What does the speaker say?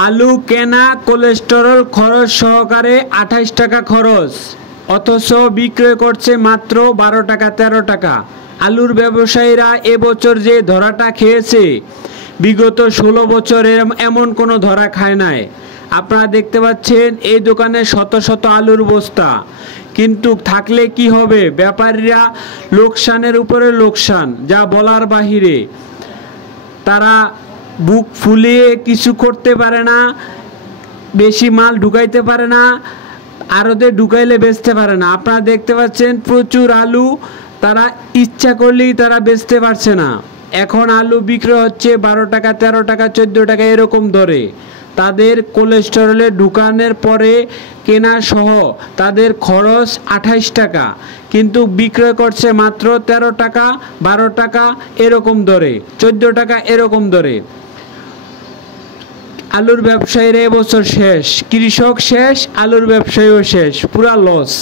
আলু কেনা কোলেস্টেরল খরচ সহকারে 28 টাকা খরচ, অথচ বিক্রয় করছে মাত্র 12 টাকা 13 টাকা। আলুর ব্যবসায়ীরা এবছর যে ধরাটা খেয়েছে বিগত 16 বছরে এমন কোনো ধরা খায় নাই। আপনারা দেখতে পাচ্ছেন এই দোকানে শত শত আলুর বস্তা, কিন্তু থাকলে কি হবে, ব্যাপারীরা লোকসানের উপরে লোকসান, যা বলার বাহিরে। তারা বুক ফুলিয়ে কিছু করতে পারে না, বেশি মাল ঢুকাইতে পারে না, আড়তে ঢুকাইলে বেচতে পারে না। আপনারা দেখতে পাচ্ছেন প্রচুর আলু, তারা ইচ্ছা করলেই তারা বেচতে পারছে না। এখন আলু বিক্রি হচ্ছে 12 টাকা 13 টাকা 14 টাকা এরকম দরে। তাদের কোলেস্টেরলে ঢুকানোর পরে কেনা সহ তাদের খরচ 28 টাকা, কিন্তু বিক্রয় করছে মাত্র 13 টাকা 12 টাকা এরকম দরে, 14 টাকা এরকম দরে। আলুর ব্যবসায়ীরা এবছর শেষ, কৃষক শেষ, আলুর ব্যবসায়ীও শেষ, পুরা লস।